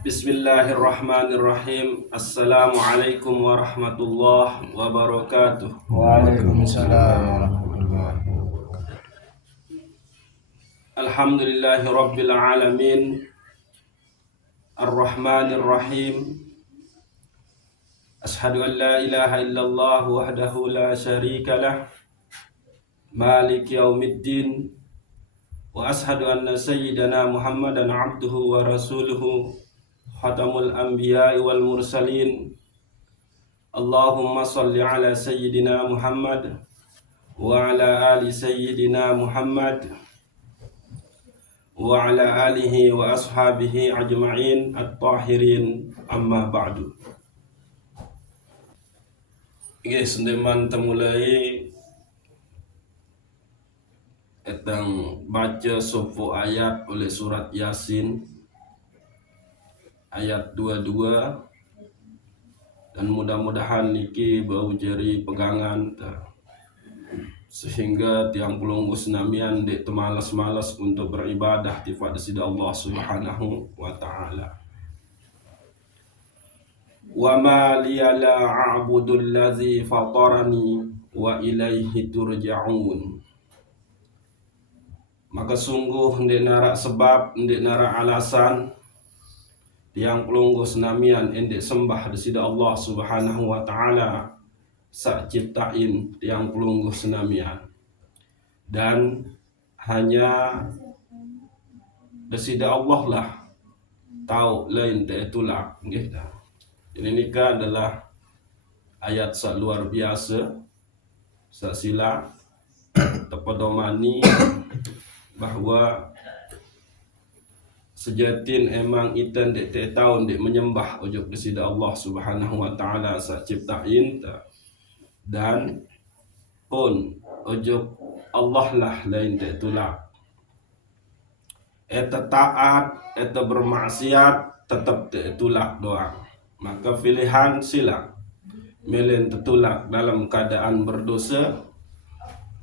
Bismillahirrahmanirrahim. Assalamualaikum warahmatullahi wabarakatuh. Waalaikumsalam warahmatullahi wabarakatuh. Alhamdulillahi rabbil alamin. Ar-Rahmanir Rahim. Ashhadu an la ilaha illallah wahdahu la syarika lah. Malik yaumiddin. Wa ashhadu anna sayyidana Muhammadan abduhu wa rasuluhu. Khatamul anbiya'i wal mursalin. Allahumma salli ala sayyidina Muhammad wa ala ali sayyidina Muhammad wa ala alihi wa ashabihi ajma'in at-tahirin, amma ba'du. Guys, sendeman temulai etang baca sopo ayat oleh surat Yasin ayat 22, dan mudah-mudahan niki bau jari pegangan sehingga tiang pulung usnamian dek temalas-malas untuk beribadah tifat sida Allah Subhanahu wa ta'ala. Wa ma liya la a'budu allazi fatarani wa ilaihi turja'un. Maka sungguh ndek narak sebab, ndek narak alasan tiang pelungguh senamian endek sembah desida Allah Subhanahu wa ta'ala sak ciptain tiang pelungguh senamian, dan hanya desida Allah lah tahu lain ta'itulak gitu. Jadi nikah adalah ayat sak luar biasa, sak sila tepedomani bahwa sejatin emang itan dek tahu dek menyembah ojuk desida Allah Subhanahu wa ta'ala sak ciptain dan pun ojuk Allah lah lain ta'itulak. Eta taat, eta bermaksiat tetap ta'itulak doang. Maka pilihan sila melin tertulak dalam keadaan berdosa,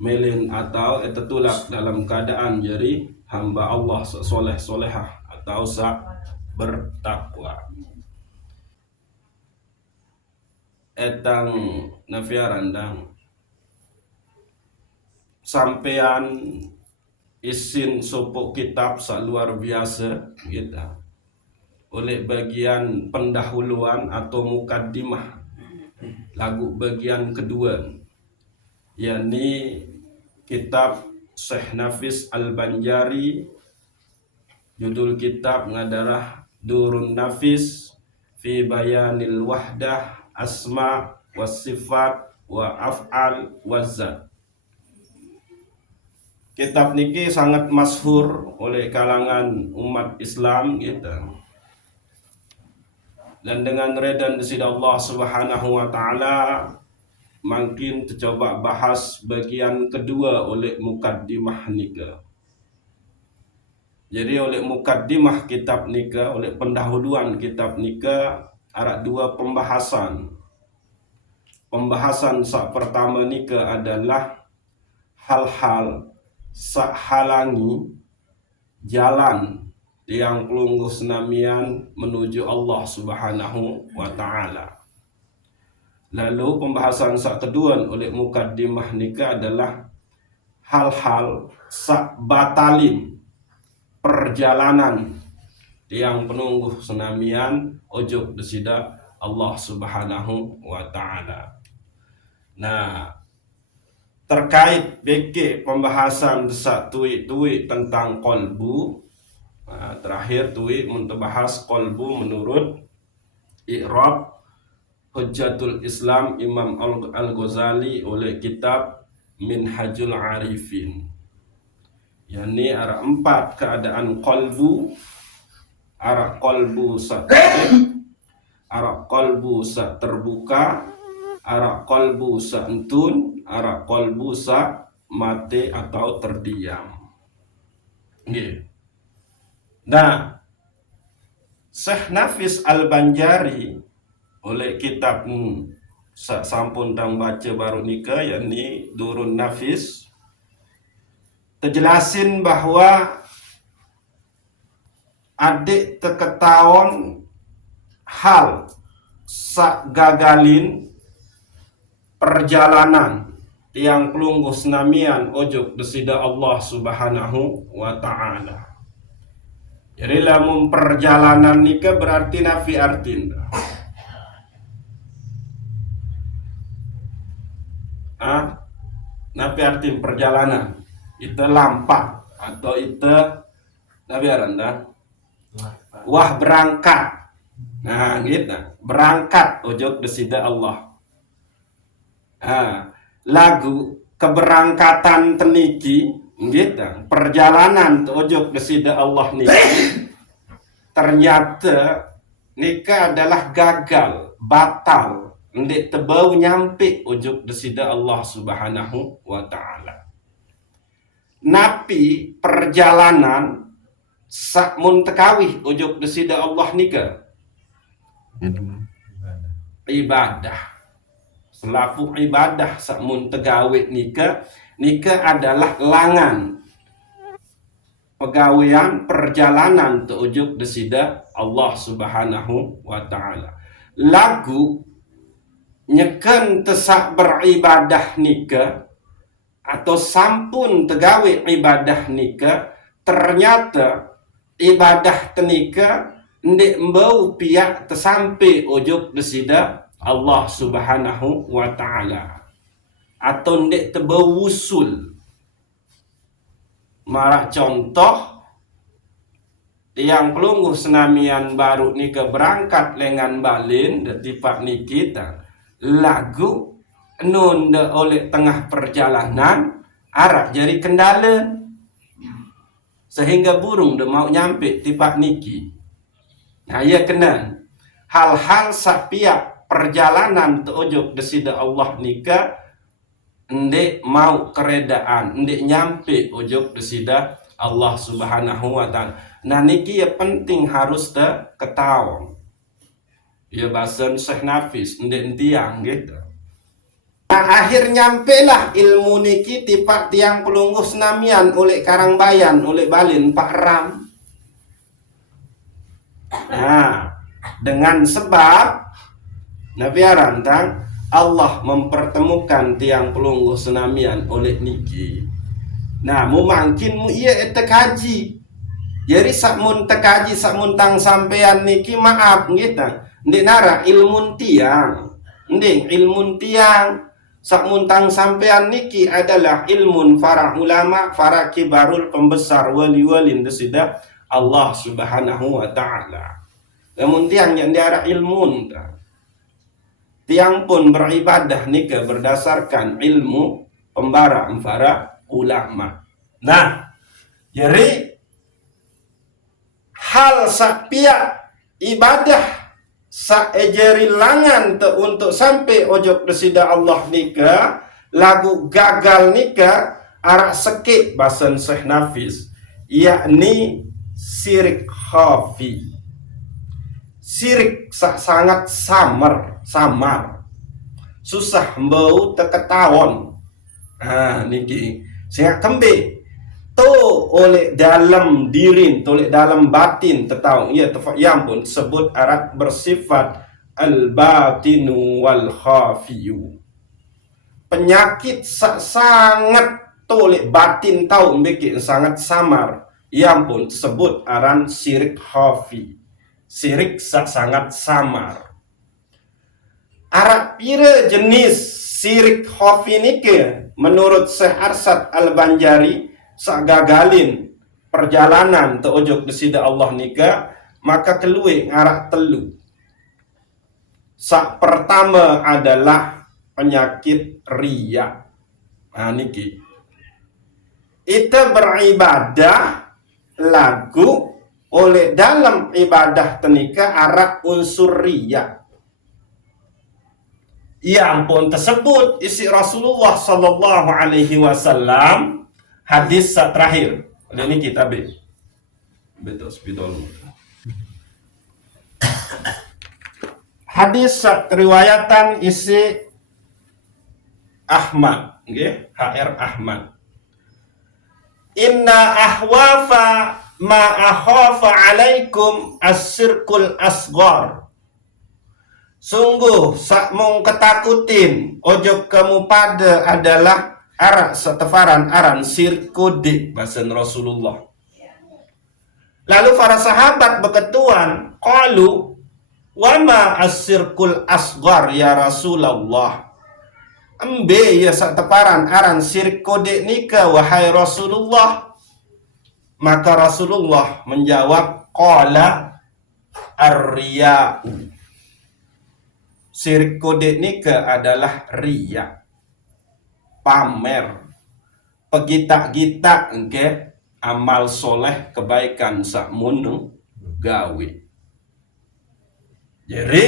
melin atau tertulak dalam keadaan jadi hamba Allah soleh-solehah atau sak bertakwa. Etang nafiarandang sampean isin sopok kitab sak luar biasa gitu oleh bagian pendahuluan atau mukaddimah lagu bagian kedua, yakni kitab Syekh Nafis Al-Banjari. Judul kitab ngadalah Durun Nafis fi bayanil wahdah asma was sifat wa af'al wazat. Kitab niki sangat masyhur oleh kalangan umat Islam gitu. Dan dengan redan desida Allah Subhanahu wa ta'ala makin tercoba bahas bagian kedua oleh mukaddimah nika. Jadi oleh mukaddimah kitab nika, oleh pendahuluan kitab nika ada dua pembahasan. Pembahasan sak pertama nika adalah hal-hal sak halangi jalan yang pelungguh senamian menuju Allah Subhanahu wa ta'ala. Lalu pembahasan sak kedua oleh mukaddimah nika adalah hal-hal sak batalin perjalanan yang penunggu senamian ojuk desida Allah Subhanahu wa ta'ala. Nah, terkait beke pembahasan sak tuik-tuik tentang kolbu, terakhir tuik membahas kolbu menurut i'rab Hujjatul Islam Imam Al-Ghazali oleh kitab Minhajul Arifin. Yani ada 4 keadaan kolbu. Ada kolbu sak ada kolbu sak terbuka, ada kolbu sak entun, ada kolbu sak mati atau terdiam. Okay. Nah, Syekh Nafis Al-Banjari oleh kitab sampun tang baca baru nika, yakni Durun Nafis, terjelasin bahwa adik teketaon hal sak gagalin perjalanan tiang pelungguh senamian ojok desida Allah Subhanahu wa ta'ala. Jadi lamun perjalanan nikah berarti nafi artin. Nafi artin perjalanan. Itu lampak atau itu nafi aranda. Wah berangkat. Nah gitu. Berangkat ojok desida Allah. Lagu keberangkatan teniki gitu, perjalanan ojok desida Allah niki ternyata nika adalah gagal, batal, ndik tebau nyampe ojok desida Allah Subhanahu wa ta'ala. Napi perjalanan sakmun tekawih ojok desida Allah nika ibadah. Selaku ibadah sakmun tegawe nika adalah langan pegawaian perjalanan tujuh desida Allah Subhanahu wa ta'ala. Lagu nyeken tesak beribadah nika atau sampun tegawe ibadah nika ternyata ibadah tenika ndek mbau pihak tersampai ojok desida Allah Subhanahu wa ta'ala atau ndek tebau wusul. Marak contoh tiang pelungguh senamian baru nika berangkat lengan balin detipak nikita lagu nunda oleh tengah perjalanan arak jari kendala sehingga burung dah mau nyampe tipak niki. Nah ya kena hal-hal sapiak perjalanan teojok desida Allah nika ndek mau keredaan, ndek nyampe ojok desida Allah Subhanahu wa ta'ala. Nah niki ya penting harus ketahuan. Ya bahasan Syekh Nafis ndek tiang gitu. Nah akhir nyampe lah ilmu niki tipak tiang pelungguh senamian oleh Karangbayan, oleh Balin Pak Ram. Nah dengan sebab Nabi Arantang Allah mempertemukan tiang pelungguh senamian oleh niki. Nah mungkin iya etek haji. Jadi sakmun tekaji sakmun tang sampean niki maaf gitu. Ndik nara ilmun tiang. Ndik ilmun tiang sakmun tang sampean niki adalah ilmun para ulama, para kibarul pembesar wali-wali desida Allah Subhanahu wa ta'ala. Namun tiang yang diarah ilmun tiang pun beribadah nika berdasarkan ilmu pembara para ulama. Nah, jadi hal sapia ibadah saejeri langan untuk sampai ojok desida Allah nika lagu gagal nika arak sekik bahasan Syekh Nafis yakni sirik khafi. Sirik sangat samar, susah mbau teketawon. Niki saya kembe to oleh dalam dirin, oleh dalam batin tetau ya yang pun sebut arat bersifat al batinu wal khafiyu. Penyakit sangat oleh batin tau mbeki sangat samar yang pun sebut aran sirik khafi. Sirik sangat samar. Arak pira jenis sirik khafi nike menurut Syekh Arsad Al-Banjari sagagalin perjalanan teojok desida Allah nika maka keluwe ngarak telu. Sak pertama adalah penyakit riya. Nah niki itu beribadah lagu oleh dalam ibadah tenika arak unsur riya. Yang pun tersebut isi Rasulullah sallallahu alaihi wasallam hadis terakhir. Ini kita betul. Hadis riwayatan isi Ahmad, nggih, HR Ahmad. Inna ahwafa ma akhafa alaikum as-sirkul asghar Sungguh sak mung ketakutin ojo kamu pada adalah arak setefaran aran sirkode bahasa Rasulullah. Lalu para sahabat berketuan, qalu wama as-sirkul asghar ya Rasulullah. Embe ya sak teparan aran sirkode nika wahai Rasulullah. Maka Rasulullah menjawab, qala ar-riya'u. Syirik kode nika adalah riya, pamer, pegitak-gitak engke amal soleh kebaikan sakmono gawe. Jadi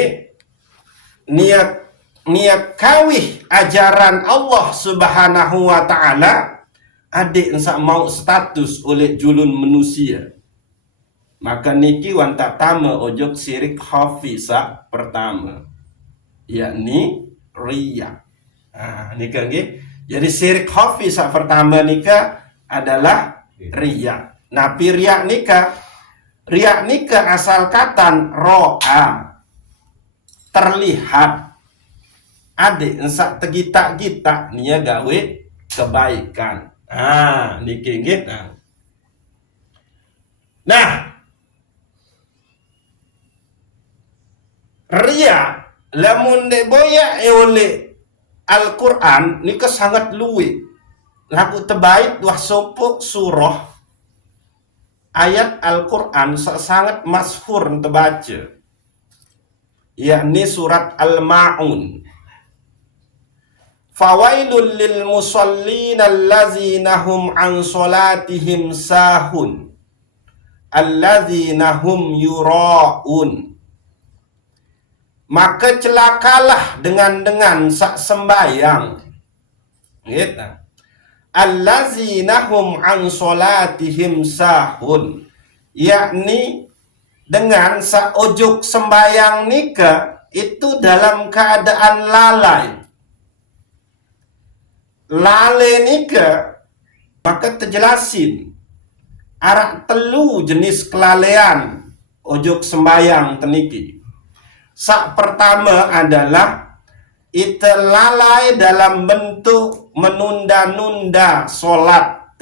niat kawih ajaran Allah Subhanahu wa taala adik sak mau status oleh julun manusia. Maka niki wanta tama ojok syirik hafisa pertama, yakni riya. Nika nggih. Jadi syirik hafisa pertama nika adalah riya. Nah, riya nika asal katan ro'a, terlihat. Adik ensak tegita-gita nia gawe kebaikan. Niki nggih. Nah, riya lamun deboya oleh Al-Quran nika sangat luwe. Laku terbaik wah sopo surah ayat Al-Quran sangat masyhur terbaca, yakni surat Al-Ma'un. Fawailul lil musallin allazina hum an salatihim sahun allazina hum yura'un. Maka celakalah dengan sak sembayang. Gitu. Allazina hum an salatihim sahun, yakni dengan sak ojuk sembayang nika itu dalam keadaan lalai. Lalai nika maka terjelasin arak telu jenis kelalaian ojuk sembayang teniki. Sak pertama adalah itu lalai dalam bentuk menunda-nunda solat.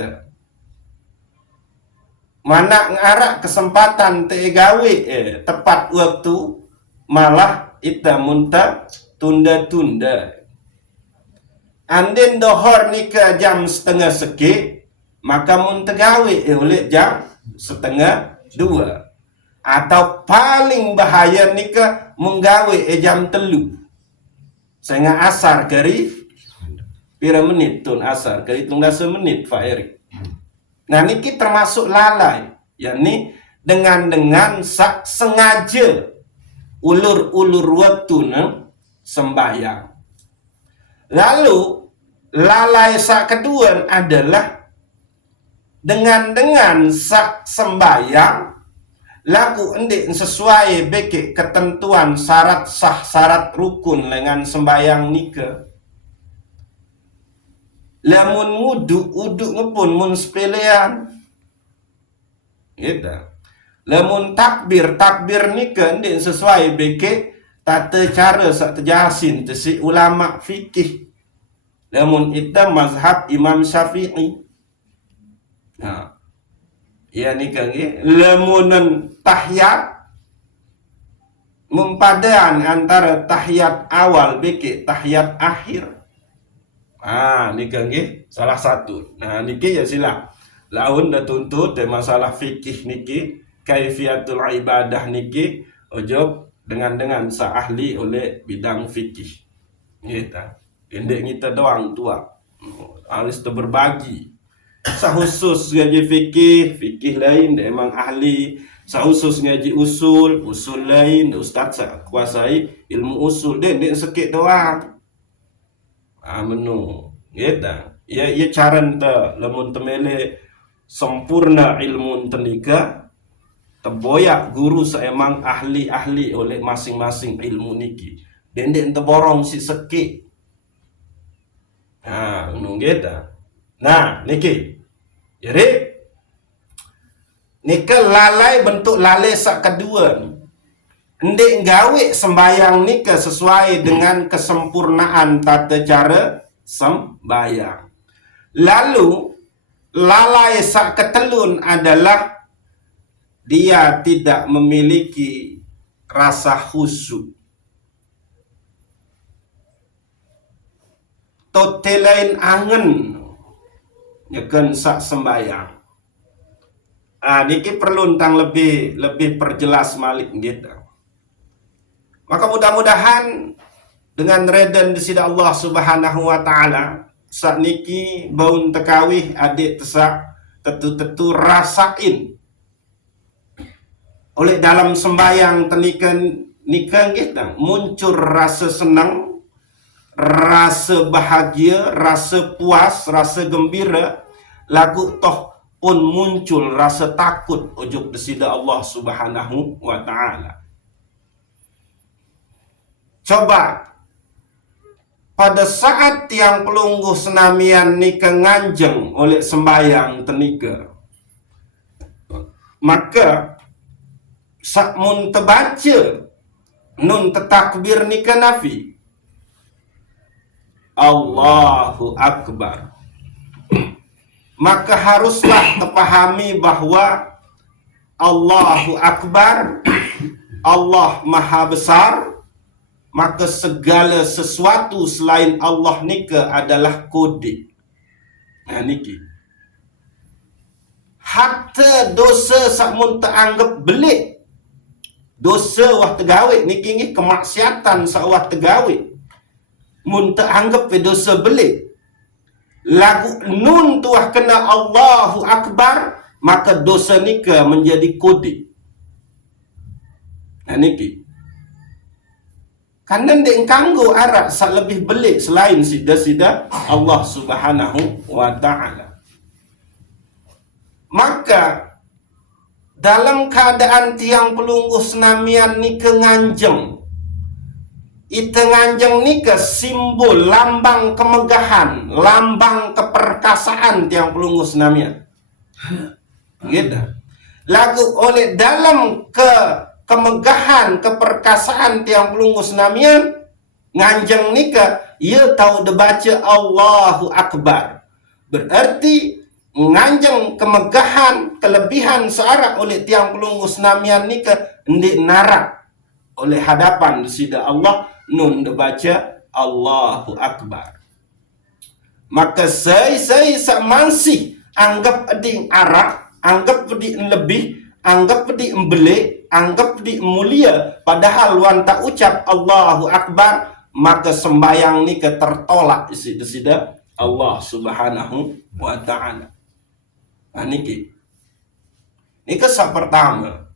Mana ngarak kesempatan tegawe tepat waktu malah ita munta tunda-tunda. Andin dohor nika jam setengah seki, maka muntegawe oleh jam setengah dua. Atau paling bahaya nika menggawe jam telu. Sehingga asar kari pira menit tun asar kari tunggal semenit Pak Erik. Nah niki termasuk lalai, yakni dengan sengaja ulur waktu sembahyang. Lalu lalai sak kedua adalah dengan sak sembahyang laku endik sesuai beke ketentuan syarat sah syarat rukun dengan sembayang nika. Lamun uduk ngepun mun sepelean. Gitu. Lamun takbir nika endik sesuai beke tata cara sak terjasin tesi ulama fikih. Lamun ita mazhab Imam Syafi'i. Nah, ya nika nggih lamunan tahiyat mempadaan antara tahiyat awal beke tahiyat akhir. Nika nggih salah satu. Nah niki ya sila laun dah tuntut masalah fikih niki kaifiatul ibadah niki ojo dengan seahli oleh bidang fikih. Kita indek kita doang tua harus berbagi. Sahusus ngaji fikih lain dia emang ahli. Sahusus ngaji usul lain ustaz kuasai ilmu usul dia sekit doang. Menu kita ya cara enta lamun temele sempurna ilmu tenika teboyak guru seemang ahli oleh masing-masing ilmu niki. Dendek enta borong si sekit. Nung kita. Nah, niki. Jadi nika lalai bentuk lalai sak kedua. ndek gawe sembayang nika sesuai dengan kesempurnaan tata cara sembayang. Lalu lalai sak ketelun adalah dia tidak memiliki rasa khusyuk. Totelain angen nyeken sak sembayang. Niki perlu tentang lebih perjelas malik gitu. Maka mudah-mudahan dengan redan disida Allah Subhanahu wa taala sak niki baun tekawih adik tesak tetu-tetu rasain oleh dalam sembayang tenikan nikah gitu muncul rasa senang, rasa bahagia, rasa puas, rasa gembira, lagu toh pun muncul rasa takut ujuk desida Allah Subhanahu wa taala. Coba pada saat tiang pelungguh senamian nika nganjeng oleh sembayang tenika, maka sak mun terbaca nun tetakbir nika nafi Allahu Akbar, maka haruslah terpahami bahwa Allahu Akbar, Allah Maha Besar, maka segala sesuatu selain Allah nika adalah kode. Niki. Hatta dosa sakmun teranggap belik, dosa wah tegawe niki ni kemaksiatan sawah tegawe mun teranggap dosa belik, lagu nun tuah kena Allahu Akbar, maka dosa nika menjadi kode. Niki. Karena ndek kanggo arak sak lebih belik selain sida-sida Allah Subhanahu wa taala. Maka dalam keadaan tiang pelungguh senamian nika nganjeng, ita nganjeng nika simbol lambang kemegahan, lambang keperkasaan tiang pelungguh senamian. Gitu. Lagu oleh dalam kemegahan, keperkasaan tiang pelungguh senamian nganjeng nika, ia tahu debaca Allahu Akbar. Berarti nganjeng kemegahan, kelebihan searak oleh tiang pelungguh senamian nika ndik narak oleh hadapan disida Allah nun debaca Allahu Akbar. Maka saya samansih anggap ading arak, anggap di lebih, anggap di embelek, anggap di mulia, padahal wan tak ucap Allahu Akbar, maka sembayang ni ke tertolak disida Allah Subhanahu wa taala. Niki kesak pertama.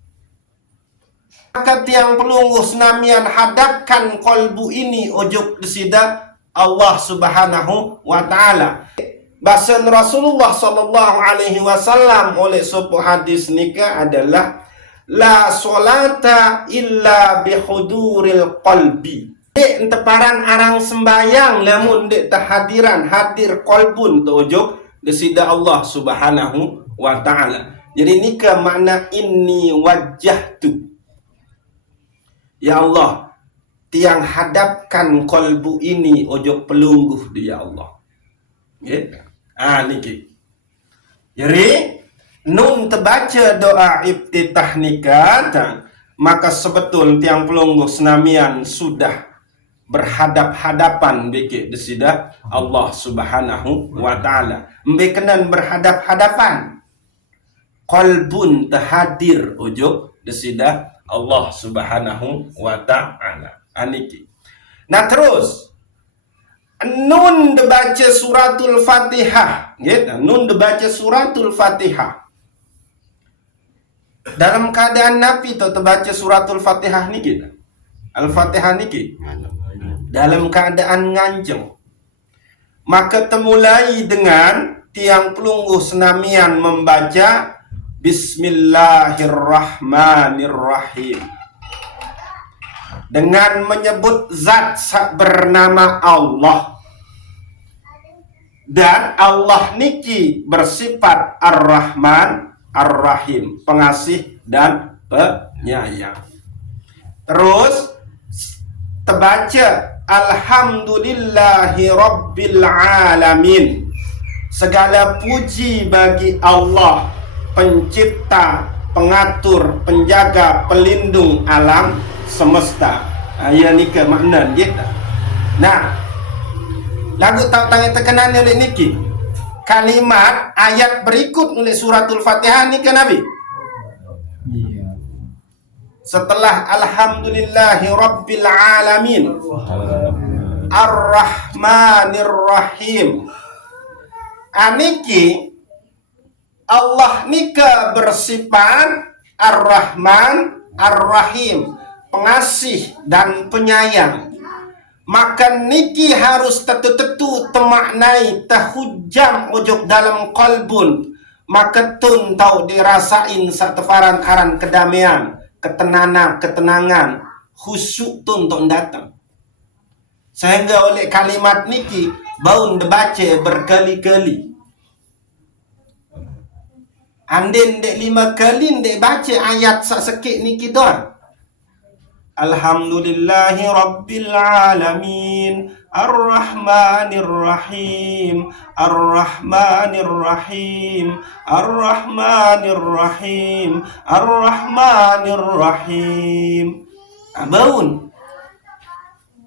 Maka tiang pelungguh senamian hadapkan kolbu ini ojuk disida Allah Subhanahu wa taala. Bahasa Rasulullah sallallahu alaihi wasallam oleh sebuah hadis nika adalah la solata illa bihuduril qalbi. Dek teparan arang sembayang namun dek tahadiran hadir kolbun tojok desida Allah Subhanahu wa taala. Jadi nika makna inni wajjahtu. Ya Allah, tiang hadapkan kolbu ini ojok pelungguh dia Allah. Gitu. Niki. Jadi nun terbaca doa iftitah nikah, maka sebetul tiang pelungguh senamian sudah berhadap-hadapan beki desida Allah Subhanahu wa taala. Mbekenan berhadap-hadapan. Qalbun terhadir ujug desida Allah Subhanahu wa taala. Aniki. Nah terus nun dibaca suratul Fatihah, gitu. Nun dibaca suratul Fatihah. Dalam keadaan Nabi tu terbaca suratul Fatihah ni gitu. Al-Fatihah niki dalam keadaan nganjeng. Maka temulai dengan tiang pelungguh senamian membaca Bismillahirrahmanirrahim. Dengan menyebut zat bernama Allah. Dan Allah niki bersifat Ar-Rahman, Ar-Rahim, pengasih dan penyayang. Terus terbaca alhamdulillahi rabbil alamin. Segala puji bagi Allah, pencipta, pengatur, penjaga, pelindung alam semesta. Ya ni ke makna kita. Nah, lagu tak tanya tekanan oleh niki. Kalimat ayat berikut oleh suratul Fatihah ni ke Nabi. Iya. Setelah alhamdulillahi rabbil alamin, ar-rahmanir rahim. Aniki Allah nika bersifat ar-rahman ar-rahim, pengasih dan penyayang. Maka niki harus tetu-tetu temaknai tahujam ujug dalam qalbun. Maka tun tau dirasain satefaran aran kedamaian, ketenangan, khusyuk tun tok datang. Sehingga oleh kalimat niki baun dibaca berkali-kali. Andin dek 5 kali dek baca ayat sakit niki doang. Alhamdulillahi rabbil alamin, ar-rahmanir rahim, ar-rahmanir rahim, ar-rahmanir rahim, ar-rahmanir rahim. Baun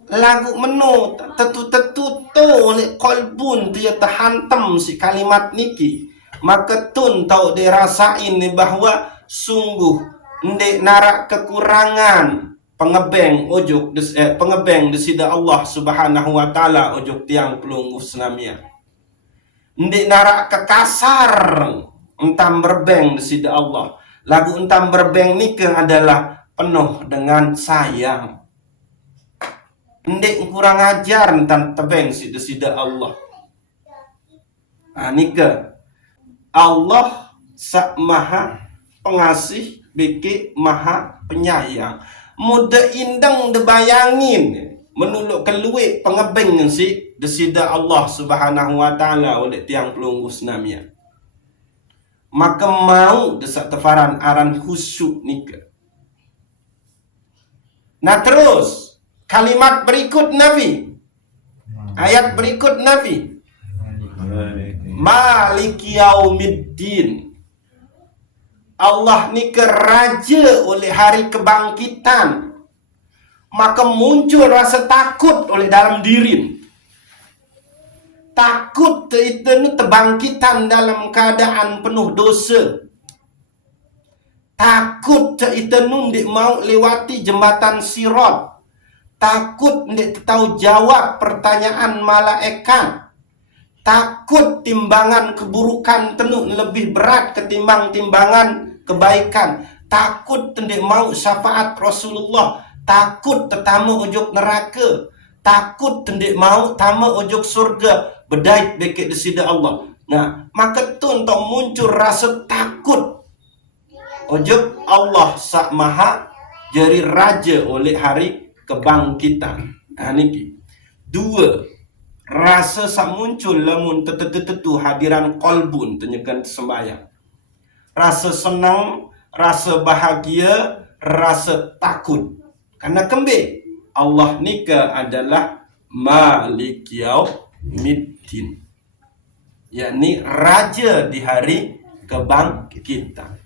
lagu menu tetu-tetu tu oleh kolbun dia terhantam si kalimat niki. Maka tun tau dirasain ni bahawa sungguh ndek narak kekurangan pengebeng ujuk pengebeng desida Allah Subhanahu wa taala ujuk tiang pelungguh senamia. Ndek narak kekasar entam berbeng desida Allah. Lagu entam berbeng niki adalah penuh dengan sayang. Ndek kurang ajar entam tebeng si desida Allah. Nika Allah sak maha pengasih, biki maha penyayang. Muda indang debayangin menuluk keluik pengebeng si desida Allah Subhanahu wa taala oleh tiang pelungguh senamia. Maka mau desak tefaran aran khusyuk nika. Nah terus kalimat berikut Nabi, ayat berikut Nabi, Maliki yaumiddin. Allah ni raja oleh hari kebangkitan. Maka muncul rasa takut oleh dalam diri. Takut itu terbangkitan dalam keadaan penuh dosa. Takut itu ndik mau lewati jembatan Sirat. Takut ndik tahu jawab pertanyaan malaikat. Takut timbangan keburukan tenuk lebih berat ketimbang timbangan kebaikan. Takut tidak mau syafaat Rasulullah. Takut tetamu ujuk neraka. Takut tidak mau tamu ujuk surga. Bedait bekik desida Allah. Nah, maka tu untuk muncul rasa takut ujuk Allah sak maha jadi raja oleh hari kebangkitan. Nah, niki. 2. Rasa sak muncul lamun tetu hadiran kolbun tenyekan sembahyang. Rasa senang, rasa bahagia, rasa takut. Karena kembali Allah nika adalah Malik Yaumiddin, yakni raja di hari kebangkitan.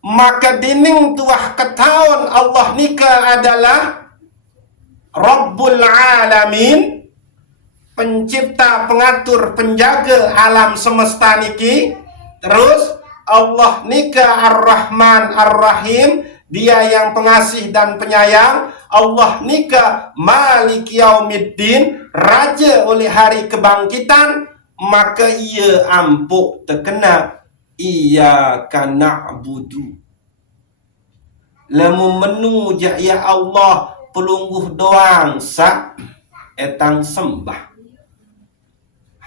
Maka dining tuah ketahuan Allah nika adalah Rabbul Alamin, pencipta, pengatur, penjaga alam semesta niki. Terus Allah nika Ar-Rahman Ar-Rahim, dia yang pengasih dan penyayang. Allah nika Malik Yaumiddin, raja oleh hari kebangkitan. Maka ia ampuk terkena Iyyaka na'budu. Lamun menu ya Allah pelungguh doang sak etang sembah.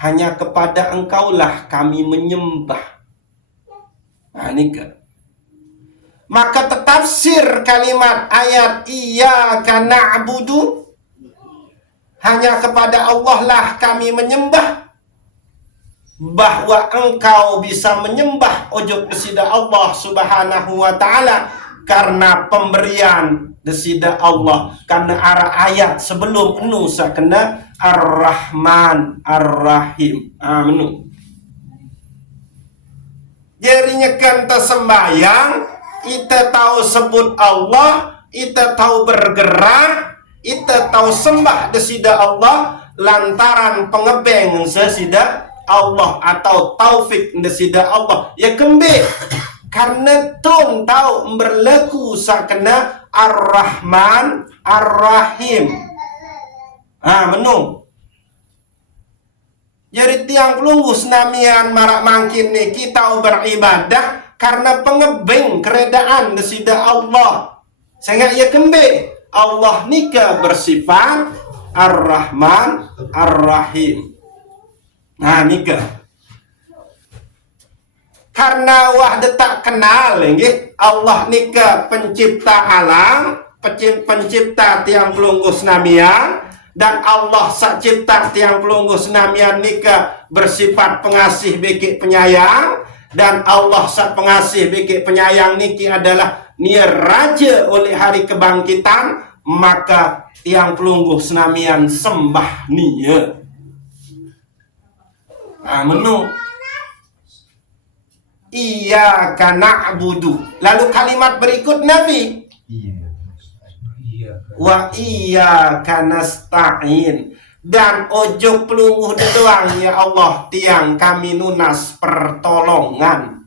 Hanya kepada engkaulah kami menyembah. Nah, nika. Maka tertafsir kalimat ayat Iyyaka na'budu, hanya kepada Allah lah kami menyembah. Bahwa engkau bisa menyembah ujuk kesida Allah Subhanahu wa ta'ala karena pemberian desida Allah, karena arah ayat sebelum enu sakena Ar-Rahman Ar-Rahim. Menu. Jadinya kan tersembayang, kita tahu sebut Allah, kita tahu bergerak, kita tahu sembah desida Allah lantaran pengebeng sesida Allah atau taufik desida Allah. Ya kembali karena tun tahu berlaku sakena Ar-Rahman Ar-Rahim. Menu. Jadi tiang pelunggu senamian marak mangkin ni kita beribadah karena pengebeng keredaan desida Allah. Sehingga ia kembali Allah nika bersifat Ar-Rahman Ar-Rahim. Nika. Karena wahda tak kenal lagi Allah nika pencipta alam, pencipta tiang pelunggu senamian. Dan Allah sak cipta tiang pelunggu senamian nika bersifat pengasih beki penyayang. Dan Allah sak pengasih beki penyayang niki adalah nia raja oleh hari kebangkitan. Maka tiang pelunggu senamian sembah nia. Menu Iyyaka na'budu. Lalu kalimat berikut Nabi wa iyyaka nasta'in. Dan ojo pelungguh doang ya Allah tiang kami nunas pertolongan.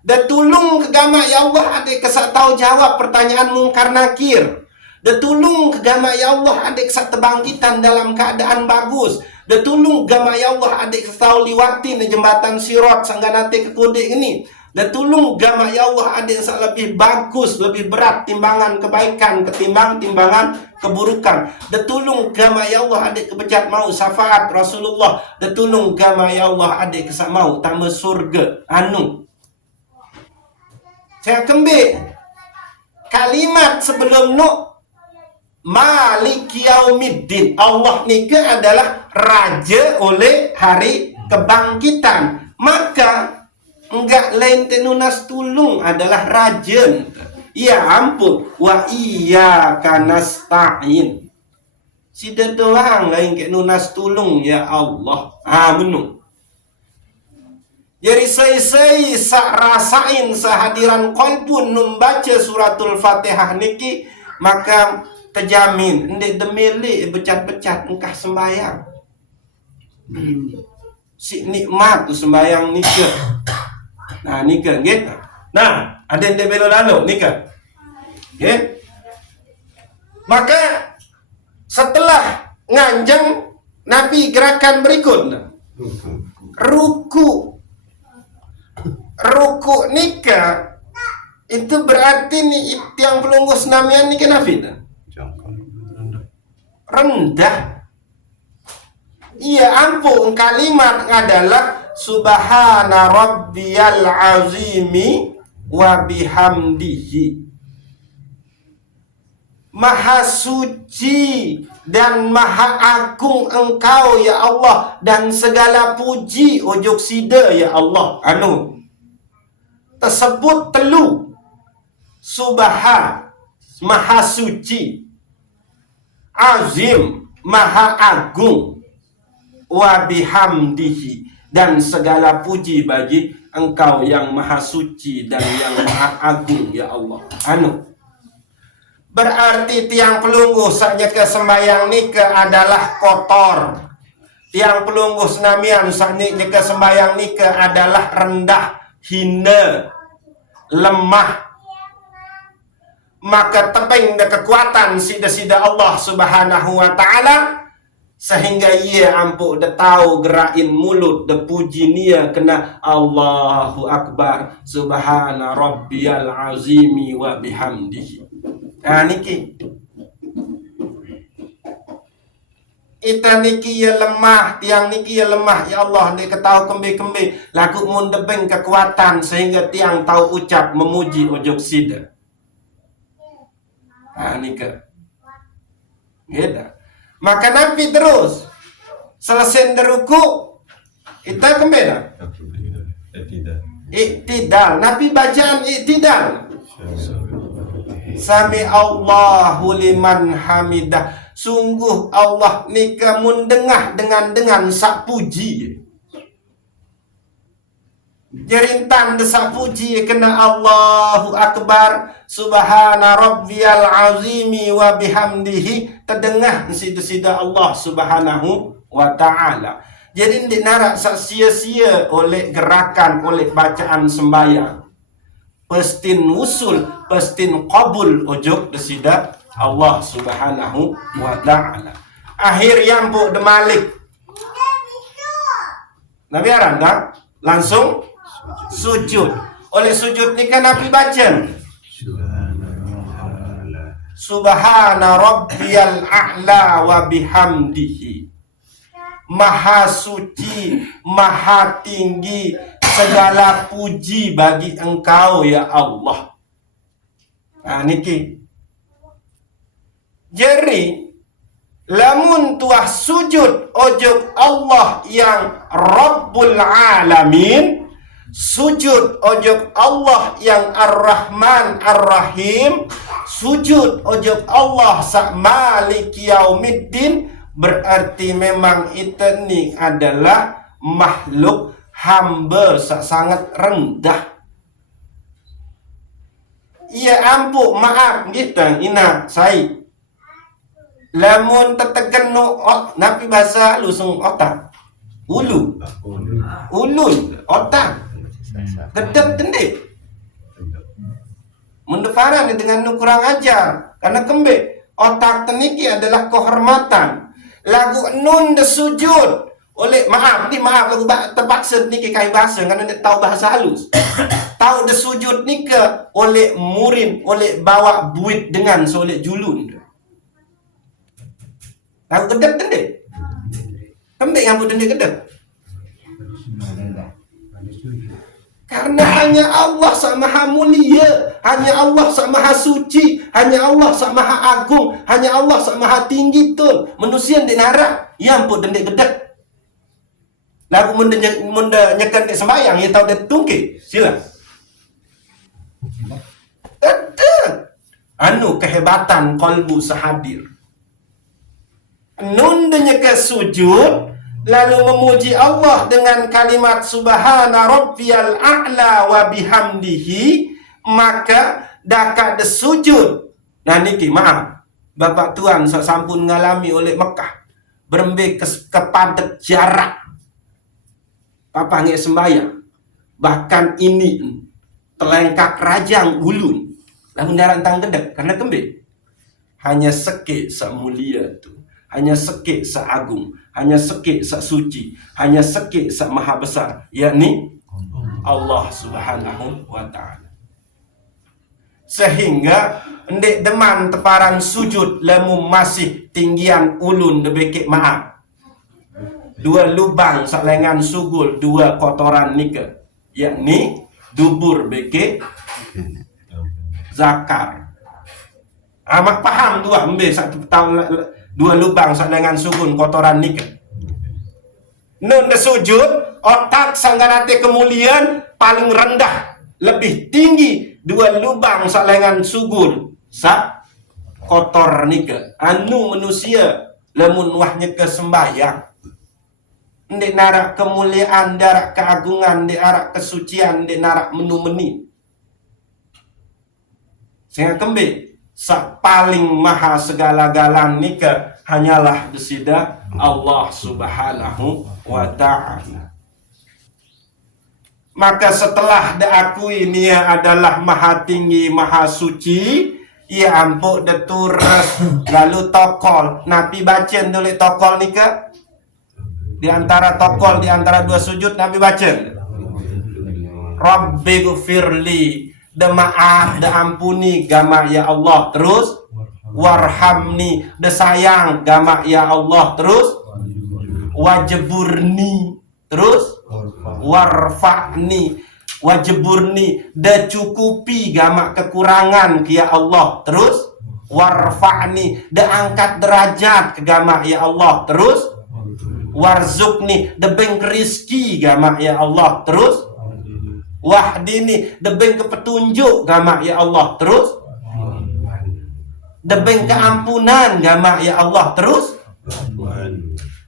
Dan tulung kegama ya Allah adik kesak tahu jawab pertanyaan mungkar nakir. Dan tulung kegama ya Allah adik kesak tebangkitan dalam keadaan bagus. Dan tulung gama ya Allah adik kesak tahu liwati di jembatan sirat sangganate kekode ini. Dan tulung gama ya Allah adik kesak lebih bagus, lebih berat timbangan kebaikan ketimbang timbangan keburukan. Dan tulung gama ya Allah adik kebecat mau syafaat Rasulullah. Dan tulung gama ya Allah adik kesak mau tambah surga. Saya kembali kalimat sebelum Malik Yaumiddin. Allah nika adalah raja oleh hari kebangkitan. Maka enggak lain tenunas tulung adalah raja. Ya ampun. Wa iyyaka nasta'in. Sida doang lain ke nunas tulung ya Allah. Menu. Jadi saya rasain sehadiran kolpun membaca suratul Fatihah niki maka terjamin ndek demili becat-becat engkah sembayang. Si nikmat tu sembayang nika. Nika gitu. Ada yang belo lalu nika. Nggih. Maka setelah nganjeng Nabi gerakan berikutnya. Ruku nika itu berarti nih yang pelunggu senamian nih kenapa? Rendah. Iya ampun kalimat adalah subhana rabbiyal azimi wa bihamdihi. Maha suci dan maha agung engkau ya Allah dan segala puji ojok sida ya Allah. Tersebut telu subhan maha suci, azim maha agung, wa bihamdihi dan segala puji bagi engkau yang maha suci dan yang maha agung ya Allah. Berarti tiang pelunggu saknya kesembayang nika adalah kotor. Tiang pelunggu senamian saknya kesembayang nika adalah rendah, hina, lemah. Maka tepeng dan kekuatan sida-sida Allah subhanahu wa ta'ala sehingga ia ampuk dah tahu gerakin mulut dah puji nia kena Allahu Akbar subhana rabbiyal azimi wa bihamdihi. Niki ita niki ya lemah, tiang niki ya lemah ya Allah dia ketahu kembe-kembe laku mun debeng kekuatan sehingga tiang tahu ucap memuji ojok sida. Nika gitu. Maka Nabi terus selesai deruku kita kembe dah iktidal. Nabi bacaan iktidal Sami Allahu liman hamidah. Sungguh Allah nika mun dengah dengan sak puji. Jerintan desak puji kena Allahu Akbar subhana rabbiyal azimi wa bihamdihi, terdengar sida Allah subhanahu wa ta'ala. Jadi tidak narak sak sia-sia oleh gerakan, oleh bacaan sembahyang. Pestin usul, pestin qabul ojok desida Allah subhanahu wa ta'ala. Akhir yang bu demalik Nabi aran tak? Langsung sujud. Oleh sujud ni kan Nabi baca Subhana rabbiyal a'la wa bihamdihi. Maha suci, maha tinggi, segala puji bagi engkau ya Allah. Nah niki. Jadi lamun tuah sujud ojok Allah yang Rabbul Alamin, sujud ojok Allah yang Ar-Rahman Ar-Rahim, sujud ojok Allah sak Maliki Yaumiddin, berarti memang itu ni adalah makhluk hamba sak sangat rendah. Ya ampun, maaf kita ina saya. Lamun tetekan no napi bahasa lu sung otak. Ulu. Ulun otak. Gedek gendek. Mendefaran dengan nu kurang ajar. Karena kembe otak teniki adalah kehormatan. Lagu nun de sujud oleh maaf lagu terpaksa niki kai bahasa karena dia tahu bahasa halus. Tahu de sujud nika oleh murid oleh bawa buit dengan soleh julun. Lagu gedek tende. Kembek yang pun tende gedek. Karena hanya Allah sak maha mulia, hanya Allah sak maha suci, hanya Allah sak maha agung, hanya Allah sak maha tinggi tu. Manusia ndik narak, yang pun tende gedek. Lagu munda nyekan dek sembayang, ya tahu dek tungki. Sila. Gedek. Anu kehebatan qalbu sahadir. Nundanya ke sujud lalu memuji Allah dengan kalimat subhana rabbiyal a'la wa bihamdihi, maka dakat sujud. Nah niki maaf Bapak Tuan sampun ngalami oleh Mekah berembik kepada jarak papa nge sembahyang, bahkan ini telengkak rajang ulun lalu darang tang gedek karena kembe hanya seke sak mulia tu, hanya seke sak agung, hanya seke sak suci, hanya seke sak maha besar, yakni Allah subhanahu wa ta'ala. Sehingga ndek deman teparan sujud lemu masih tinggian ulun debekik maaf. Dua lubang sak lengan sugul, dua kotoran nika, yakni dubur bekik zakar. Amak paham tu ambil satu tahun dua lubang sak lengan sugun kotoran nika. Nun sujud otak sangganate kemuliaan paling rendah, lebih tinggi dua lubang sak lengan sugun sak kotor nika. Anu manusia lamun wahnya ke sembahyang ndek narak kemuliaan, darak keagungan, ndek arak kesucian, ndek narak menu-meni. Sehingga kembali sak paling maha segala-galan nika hanyalah desida Allah subhanahu wa ta'ala. Maka setelah diakui dia adalah maha tinggi, maha suci, ia ampuk deturas lalu tokol. Nabi baca dulu tokol nika. Di antara tokol, di antara dua sujud Nabi baca Rabbi gufirli, da maaf, da ampuni gama ya Allah, terus warhamni, da sayang gama ya Allah, terus wajeburni, terus warfa'ni, wajeburni, da cukupi gama kekurangan ya Allah, terus warfa'ni, da angkat derajat ke gama ya Allah, terus warzukni, debeng rizki gama ya Allah, terus wahdini, debeng ke petunjuk gama ya Allah, terus Debeng keampunan gamak ya Allah terus.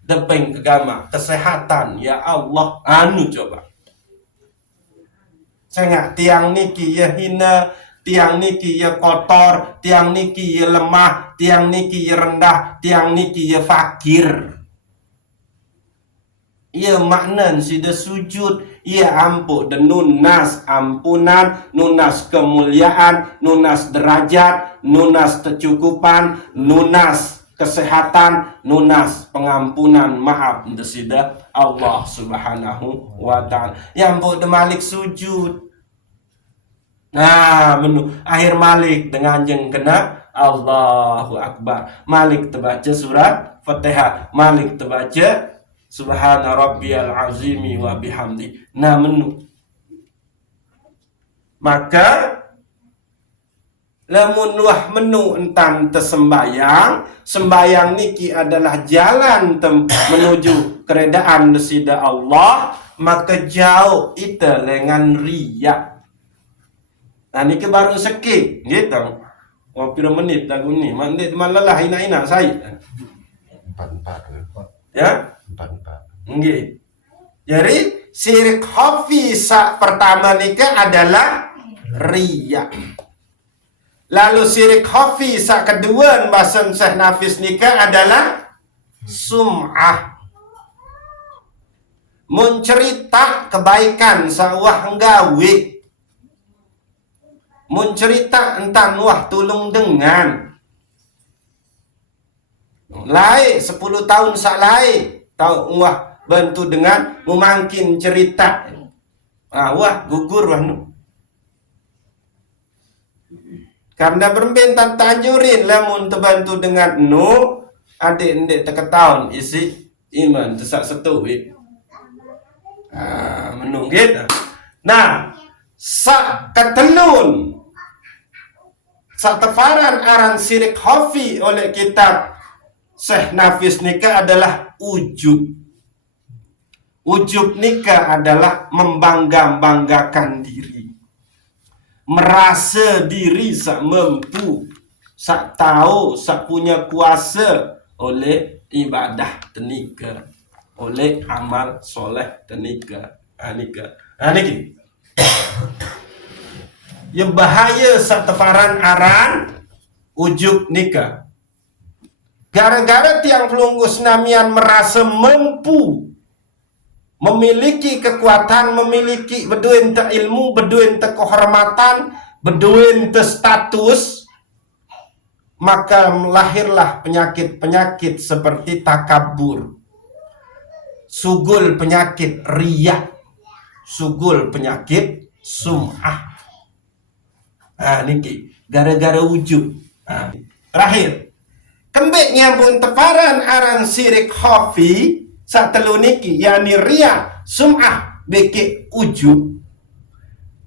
Debeng ke gamak kesehatan ya Allah. Anu coba. Saya tiang niki ya hina, tiang niki ya kotor, tiang niki ya lemah, tiang niki ya rendah, tiang niki ya fakir. Ia maknan sida sujud, ia ampun dan nunas ampunan, nunas kemuliaan, nunas derajat, nunas kecukupan, nunas kesehatan, nunas pengampunan, maaf desida Allah Subhanahu wa taala. Yang ampun malik sujud. Nah, menu akhir malik dengan jeng kena Allahu Akbar. Malik terbaca surat Fatihah, malik terbaca Subhana rabbiyal azimi wa bihamdi. Nah, menu. Maka lamun wah menu entan tersembayang, sembayang niki adalah jalan menuju keredaan desida Allah, maka jauh itu dengan riya. Nah, niki baru sekik, gitu. Oh, pira menit lagu ni? Mandit malalah ina-ina saya. 4 Ya? 4. Nggih. Jadi syirik khafi pertama nikah adalah riya. Lalu syirik khafi kedua bahasa Syekh Nafis nikah adalah sum'ah. Mencerita kebaikan sawah nggawe. Mencerita entan wah tulung dengan. Lai 10 tahun salai tahu wah bantu dengan memangkin cerita. Wah gugur wah nu. Karena berbentan tanjurin lamun terbantu dengan nu adik-adik teketaun isi iman tesak setuwi. Menung gitu. Nah, sak ketelun sak tefaran aran syirik khafi oleh kitab Syekh Nafis nikah adalah ujub. Ujub nikah adalah membangga-banggakan diri. Merasa diri sak mampu, sak tahu, sak punya kuasa oleh ibadah tenika, oleh amal soleh tenika. Niki. Yang bahaya sak tefaran aran ujub nikah. Gara-gara tiang pelunggus namian merasa mampu, memiliki kekuatan, memiliki beduin te ilmu, beduin te kehormatan, beduin te status, maka lahirlah penyakit-penyakit seperti takabur, sugul penyakit riya, sugul penyakit sum'ah. Niki gara-gara wujud. Terakhir, kembeknya pun teparan aran syirik khafi satelu niki yakni riya, sum'ah, beki ujub.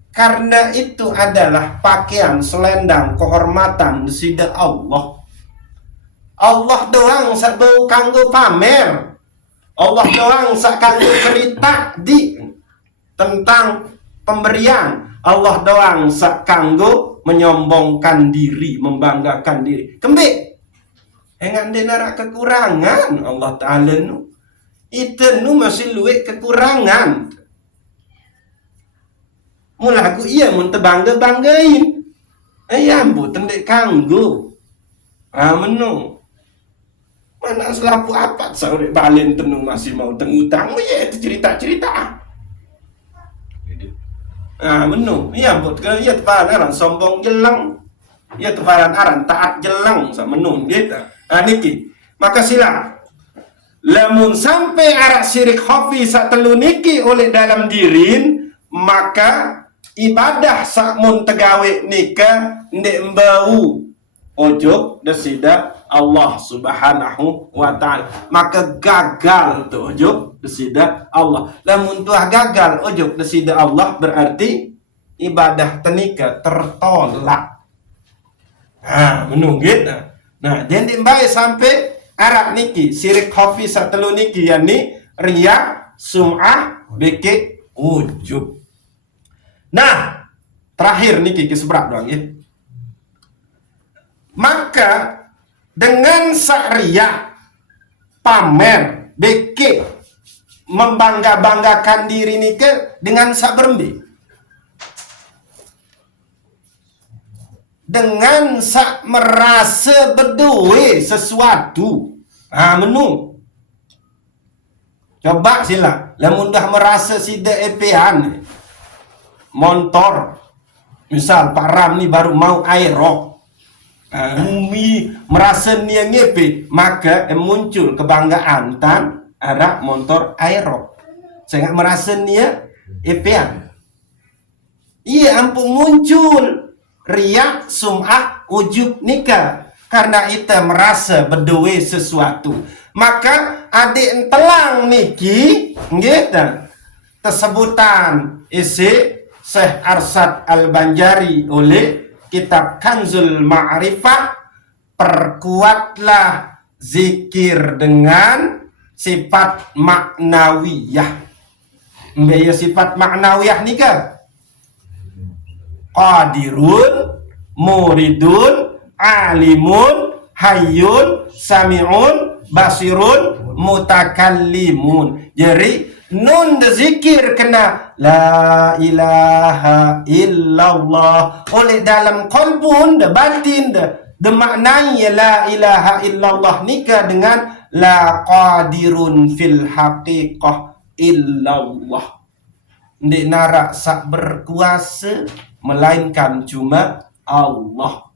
Karena itu adalah pakaian selendang kehormatan sida Allah. Allah doang sak bau kanggo pamer. Allah doang sak kanggo cerita di tentang pemberian. Allah doang sak kanggo menyombongkan diri, membanggakan diri. Kembek engan denara kekurangan Allah Ta'ala nu. Itu nu masih luwek kekurangan. Mulaku iya mun tebangga-banggain. Ambu tendek kanggo. Menu. Mana selapu apat saurek balen tenu masih mau tengutang. Ya itu cerita-cerita. Menu. Iya buat ke iya teparan aran sombong jelang. Iya teparan aran taat jelang sama menu gitu. Niki. Maka sila. Lamun sampai arak syirik khafi satelu niki oleh dalam dirin, maka ibadah sakmun tegawe nikah ndek mbau ojok desida Allah Subhanahu wa taala. Maka gagal tu ojok desida Allah. Lamun tuah gagal ojok desida Allah berarti ibadah tenika tertolak. Menunggit. Nah, jadi baik sampai arak niki syirik khafi satelu niki yakni riya, sum'ah, beki ujub. Nah, terakhir niki kisebrak doang ya. Maka dengan sakriak pamer beke membangga-banggakan diri ni ke dengan sak berembi, dengan sak merasa berdua sesuatu menu. Coba sila lamun dah merasa sida epean motor, misal Pak Ram ni baru mau aerok, bumi merasa nia ngepe, maka muncul kebanggaan tan ada motor aerok. Sangat merasa nia epean. Ia ampun muncul riak, sum'ah, ujub nikah. Karena kita merasa berdua sesuatu. Maka adik telang niki gitu tersebutan isi Syekh Arsad Al-Banjari oleh kitab Kanzul Ma'rifah, perkuatlah zikir dengan sifat maknawiyah. Mbaya sifat maknawiyah ni ke? Qadirun, muridun, alimun, hayyun, sami'un, basirun, mutakallimun. Jadi nun de zikir kena la ilaha illallah. Oleh dalam qalbun de batin de maknanya la ilaha illallah nikah dengan la qadirun fil haqiqah illallah. Ndik narak sak berkuasa melainkan cuma Allah.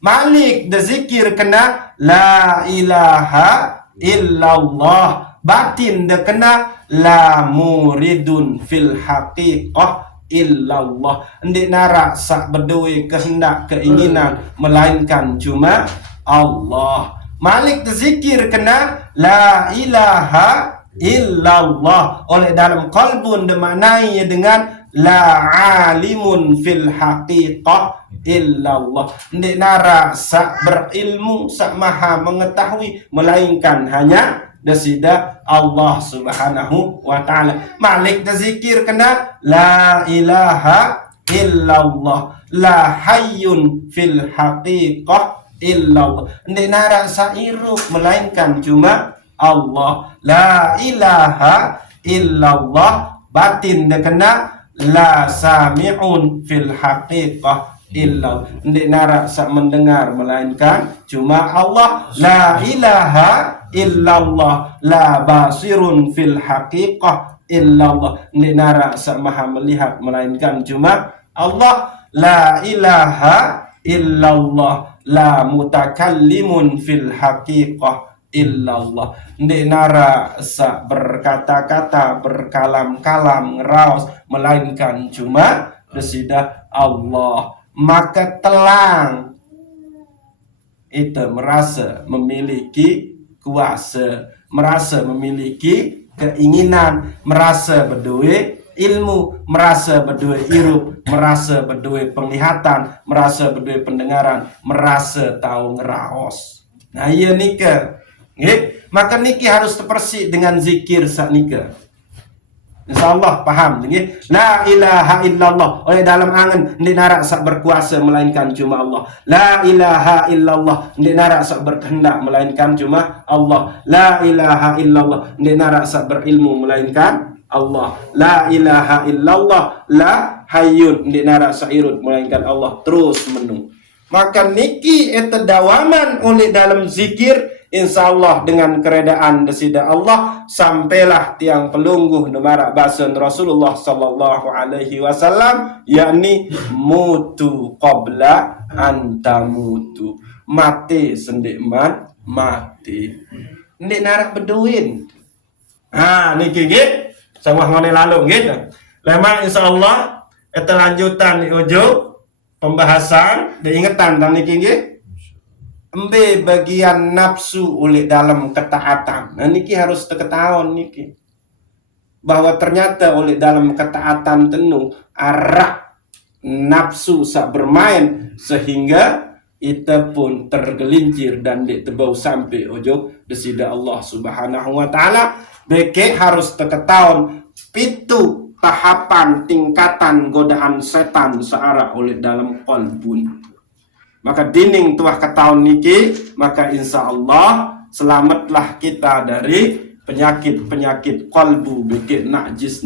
Malik de zikir kena la ilaha illallah. Batin de kena la muridun fil haqiqah illallah. Ndik narak sak berdua kehendak keinginan melainkan cuma Allah. Malik de zikir kena la ilaha illallah. Oleh dalam qalbun dimaknai dengan la alimun fil haqiqah illallah. Ndik nara sak berilmu, sak maha mengetahui melainkan hanya desida Allah Subhanahu wa taala. Malik dzikir kena la ilaha illallah, la hayyun fil haqiqah illallah. Ndik nara sak irup melainkan cuma Allah. La ilaha illallah. Batin dia kena la sami'un fil haqiqah illa. Ndik narak sak mendengar melainkan cuma Allah. La ilaha illallah, la basirun fil haqiqah illallah. Ndik narak sak maha melihat melainkan cuma Allah. La ilaha illallah, la mutakallimun fil haqiqah illallah. Ndik nara sak berkata-kata, berkalam-kalam, ngeraos melainkan cuma desida Allah. Maka telang itu merasa memiliki kuasa, merasa memiliki keinginan, merasa berdua ilmu, merasa berdua irup, merasa berdua penglihatan, merasa berdua pendengaran, merasa tahu ngeraos. Nah iya nikah. Maka niki harus terpersik dengan zikir sak nikah. InsyaAllah faham ni. La ilaha illallah. Oleh dalam angan ndik narak sak berkuasa melainkan cuma Allah. La ilaha illallah. Ndik narak sak berkehendak melainkan cuma Allah. La ilaha illallah. Ndik narak sak berilmu melainkan Allah. La ilaha illallah. La hayyun. Ndik narak sak irut melainkan Allah. Terus menu. Maka niki eta dawaman oleh dalam zikir, insyaallah dengan keredaan desida Allah sampailah tiang pelungguh nemara bahasa Rasulullah sallallahu alaihi wasallam, yakni mutu qabla antamutu. Mati sendik man mati. Ndik narak berduin. Niki nggih sama ngene lalu nggih. Lemah insyaallah eta lanjutan di ujung pembahasan dan ingatan dan niki nggih. Embe bagian nafsu oleh dalam ketaatan. Nah niki harus terketahuan niki bahwa ternyata oleh dalam ketaatan tenu arak nafsu sak bermain sehingga kita pun tergelincir dan dek tebau sampai ojo desida Allah Subhanahu wa taala. Beke harus terketahuan pitu tahapan tingkatan godaan setan searah oleh dalam qalbun. Maka dining tuah ke tahun niki, maka insya Allah selamatlah kita dari penyakit-penyakit kolbu, bikin najis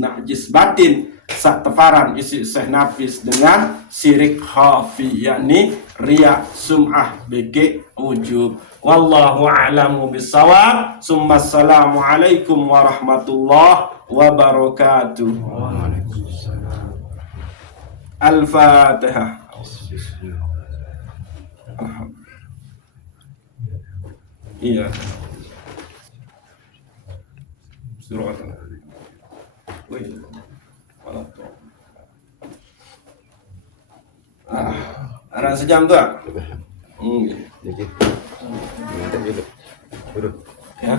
batin, sak tefaran isi seh nafis dengan syirik khafi, yakni riya, sum'ah, bikin ujub. Wallahu a'lamu bissawab. Summa assalamu alaikum warahmatullahi wabarakatuh. Al-Fatihah. Iya. Surah. Arang sejam tu ah? Dikit. Duduk. Ya.